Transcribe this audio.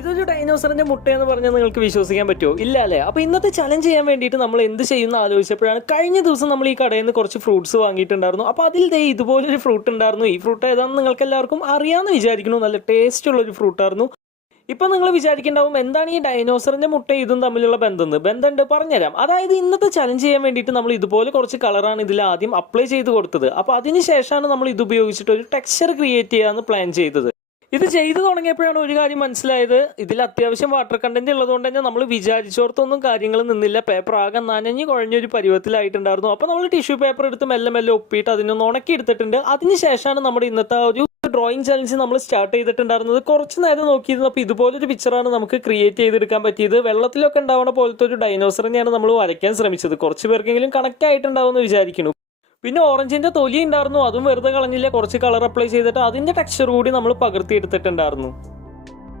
ഇതൊരു ഡൈനോസറിന്റെ മുട്ടയെന്ന് പറഞ്ഞാൽ നിങ്ങൾക്ക് വിശ്വസിക്കാൻ പറ്റുമോ? ഇല്ല അല്ലേ? അപ്പോൾ ഇന്നത്തെ ചലഞ്ച് ചെയ്യാൻ വേണ്ടിയിട്ട് നമ്മൾ എന്ത് ചെയ്യുന്ന ആലോചിച്ചപ്പോഴാണ് കഴിഞ്ഞ ദിവസം നമ്മൾ ഈ കടയിൽ നിന്ന് കുറച്ച് ഫ്രൂട്ട്സ് വാങ്ങിയിട്ടുണ്ടായിരുന്നു. അപ്പോൾ അതിൽ ഇതുപോലൊരു ഫ്രൂട്ട് ഉണ്ടായിരുന്നു. ഈ ഫ്രൂട്ട് ഏതാണെന്ന് നിങ്ങൾക്ക് എല്ലാവർക്കും അറിയാമെന്ന് വിചാരിക്കുന്നു. നല്ല ടേസ്റ്റ് ഉള്ളൊരു ഫ്രൂട്ടായിരുന്നു. ഇപ്പം നിങ്ങൾ വിചാരിക്കുന്നുണ്ടാവും എന്താണ് ഈ ഡൈനോസറിന്റെ മുട്ട ഇതും തമ്മിലുള്ള ബന്ധമുണ്ട് പറഞ്ഞുതരാം. അതായത് ഇന്നത്തെ ചലഞ്ച് ചെയ്യാൻ വേണ്ടിയിട്ട് നമ്മൾ ഇതുപോലെ കുറച്ച് കളറാണ് ഇതിൽ ആദ്യം അപ്ലൈ ചെയ്ത് കൊടുത്തത്. അപ്പോൾ അതിന് ശേഷമാണ് നമ്മൾ ഇത് ഉപയോഗിച്ചിട്ട് ഒരു ടെക്സ്ചർ ക്രിയേറ്റ് ചെയ്യാമെന്ന് പ്ലാൻ ചെയ്തത്. ഇത് ചെയ്തു തുടങ്ങിയപ്പോഴാണ് ഒരു കാര്യം മനസ്സിലായത്. ഇതിൽ അത്യാവശ്യം വാട്ടർ കണ്ടന്റ് ഉള്ളതുകൊണ്ട് തന്നെ നമ്മൾ വിചാരിച്ചോർത്തൊന്നും കാര്യങ്ങൾ നിന്നില്ല. പേപ്പർ ആകെ നനഞ്ഞ് കുഴഞ്ഞൊരു പരുവത്തിലായിട്ടുണ്ടായിരുന്നു. അപ്പോൾ നമ്മൾ ടിഷ്യൂ പേപ്പർ എടുത്ത് മെല്ലെ മെല്ലെ ഒപ്പിയിട്ട് അതിനൊന്ന് ഉണക്കി എടുത്തിട്ടുണ്ട്. അതിനുശേഷമാണ് നമ്മുടെ ഇന്നത്തെ ഒരു ഡ്രോയിങ് ചലഞ്ച് നമ്മൾ സ്റ്റാർട്ട് ചെയ്തിട്ടുണ്ടായിരുന്നത്. കുറച്ച് നേരം നോക്കിയിരുന്നപ്പോൾ ഇതുപോലൊരു പിക്ചറാണ് നമുക്ക് ക്രിയേറ്റ് ചെയ്തെടുക്കാൻ പറ്റിയത്. വെള്ളത്തിലൊക്കെ ഉണ്ടാവുന്ന പോലത്തെ ഒരു ഡൈനോസറിനെയാണ് നമ്മൾ വരയ്ക്കാൻ ശ്രമിച്ചത്. കുറച്ച് പേർക്കെങ്കിലും കണക്ട് ആയിട്ടുണ്ടാവുമെന്ന് വിചാരിക്കുന്നു. പിന്നെ ഓറഞ്ചിന്റെ തൊലി ഉണ്ടായിരുന്നു, അതും വെറുതെ കളഞ്ഞില്ല. കുറച്ച് കളർ അപ്ലൈ ചെയ്തിട്ട് അതിന്റെ ടെക്സ്ചർ കൂടി നമ്മൾ പകർത്തി എടുത്തിട്ടുണ്ടായിരുന്നു.